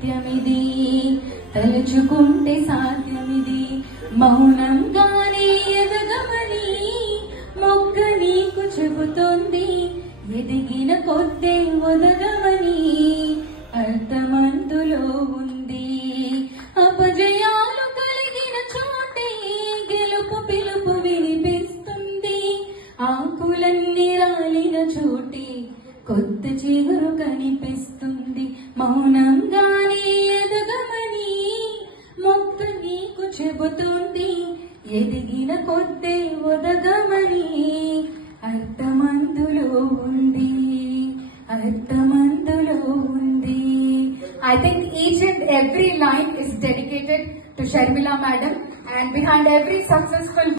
సత్యమిది, తలుచుకుంటే సాధ్యమిది. మౌనంగానే ఎదగమని మొక్క నీకు చెబుతోంది, ఎదిగిన కొద్దే ఒదగమని అర్థమందులో ఉంది. అపజయాలు కలిగిన చోటే గెలుపు పిలుపు వినిపిస్తుంది, ఆకులన్నీ రాలిన చోటే కొత్త చిగురు కనిపిస్తుంది. మౌనంగానే ఎదగమని మొక్క నీకు చెబుతుంది, ఎదిగిన కొద్దే ఒదగమని అర్థమందులో ఉంది, అర్థమందులో ఉంది. I think each and every line is dedicated to Sharmila Madam, and behind every successful